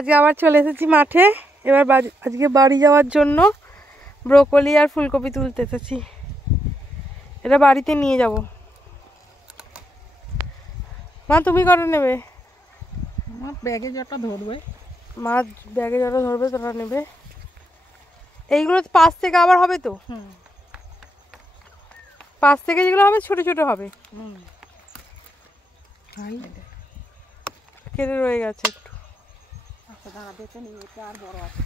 আজকে আবার চলে এসেছি মাঠে। এবার আজকে বাড়ি যাওয়ার জন্য ব্রোকলি আর ফুলকপি তুলতে এসেছি। এটা বাড়িতে নিয়ে যাব। মা তুমি কটা নেবে? মা ব্যাগে যটা ধরবে। মা ব্যাগে যটা ধরবে তোরা নেবে। এইগুলো পাশ থেকে আবার হবে তো? পাশ থেকে যেগুলো হবে ছোট ছোট হবে। কেটে রয়ে গেছে একটু। আচ্ছা দাঁড়া দেখে নিই, এটা আর বড় আছে,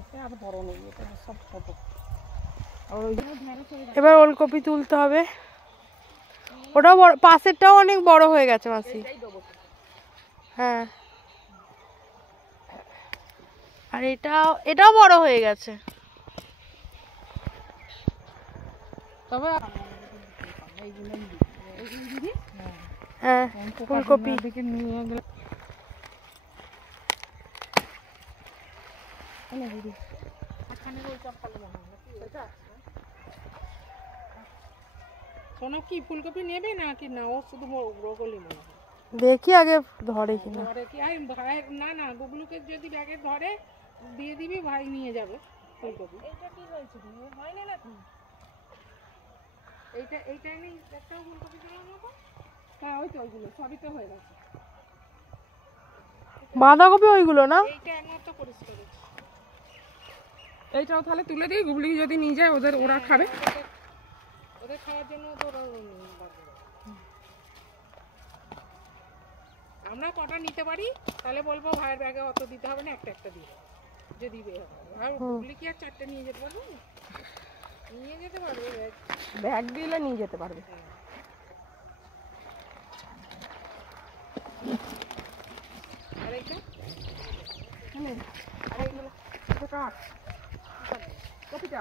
এটা আর বড় নেই, এটা সব ছোট। এবার ওলকপি তুলতে হবে। ওটাও বড়, পাশেরটাও অনেক বড় হয়ে গেছে মাসি। হ্যাঁ, আর এটাও বড় হয়ে গেছে। তবে হ্যাঁ, ফুলকপি নিয়ে গেলে সোনা কি ফুলকপি নেবে নাকি না ও শুধু ব্রোকলি মনে হয়? দেখি আগে ধরে কিনা। ধরে কি আই ভাই? না না, গুগলুকে যদি ব্যাগে ধরে দিয়ে দিবি, ভাই নিয়ে যাবে ফুলকপি। এটা কি হয়েছে? হয়নি নাকি? এইটাই নেই একটাও ফুলকপি তোলার মতো? হ্যাঁ, ওই তো ওইগুলো সবই তো হয়ে গেছে। বাঁধাকপি ওইগুলো না? এইটা একমাত্র পরিষ্কার হয়েছে। এইটাও তাহলে তুলে দিই, গুগলি যদি নিয়ে যায় ওরা খাবে। ওদের খাওয়ার জন্য তো আমরা কটা নিতে পারি, তাহলে বলবো ভাইয়ের ব্যাগে অত দিতে হবে না, একটা একটা দিয়ে যে দিবে। আর গুগলি কি আর চারটে নিয়ে যেতে পারবে? নিয়ে যেতে পারবে, ব্যাগ দিলে নিয়ে যেতে পারবে। আর এইটা আর এইগুলো কপিটা